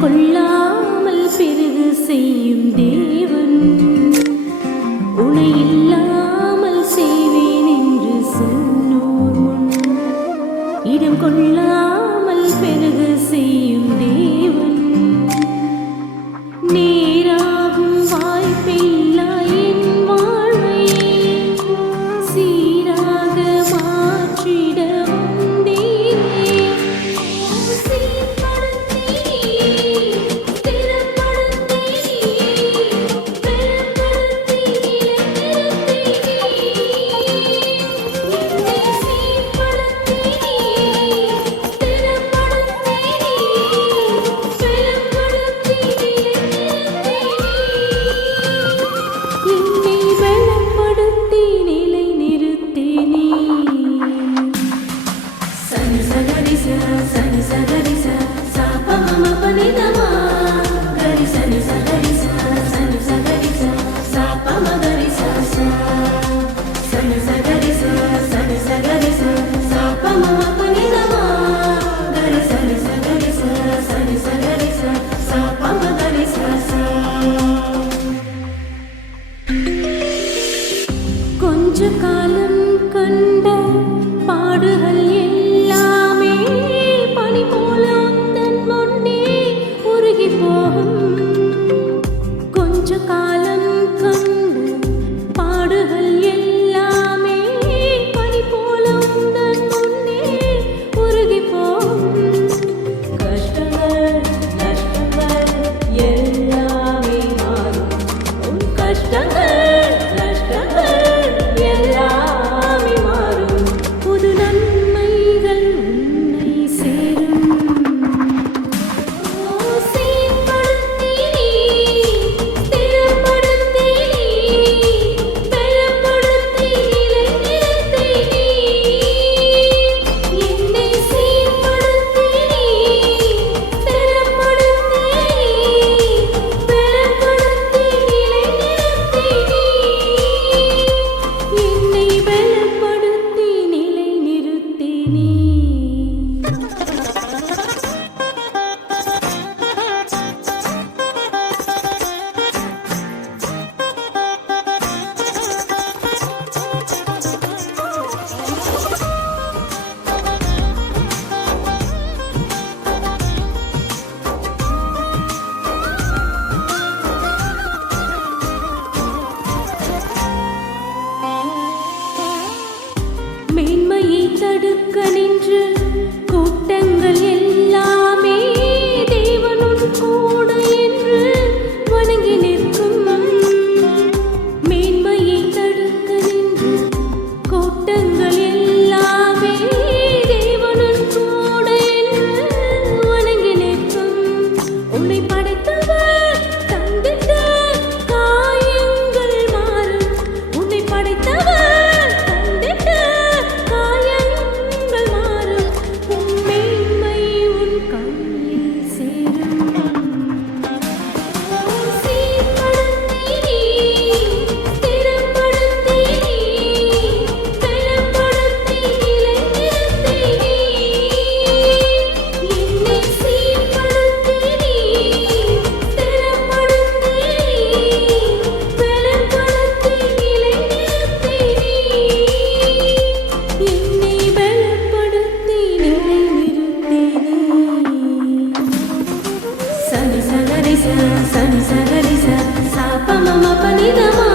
கொள்ளாமல் பெருகு செய்யும் தேவன் உனை இல்லாமல் செய்வேன் என்று சொன்னோர் முன் இடம் கொள்ளாமல் பெருகு செய்யும் தேவன் நேராகும் வாய்ப்பில்லா என் வாழ்வை சீராக மாற்றிட கொஞ்ச காலம் கண்ட பாடுகள் எல்லாமே பனி போல உந்தன் முன்னே உருகி போகும் கொஞ்ச காலம் கண்ட பாடுகள் எல்லாமே பனி போல உந்தன் முன்னே உருகி போகும் கஷ்டங்கள் நஷ்டங்கள் எல்லாமே மாறும் உன் கஷ்டங்கள் மேன்மையை தடுக்க நின்று கூட்டங்கள் எல்லாமே தேவனும் கூட என்று வணங்கி நிற்கும் மேன்மையை தடுக்க நின்று கூட்டங்கள் எல்லாமே தேவனும் கூட என்று வணங்கி நிற்கும் உன்னை படைத்தவர் தந்திட்ட காயங்கள் மாறும் உன்னை படைத்தவர் Sani sagarisa, sa pa mama pa ni da ma.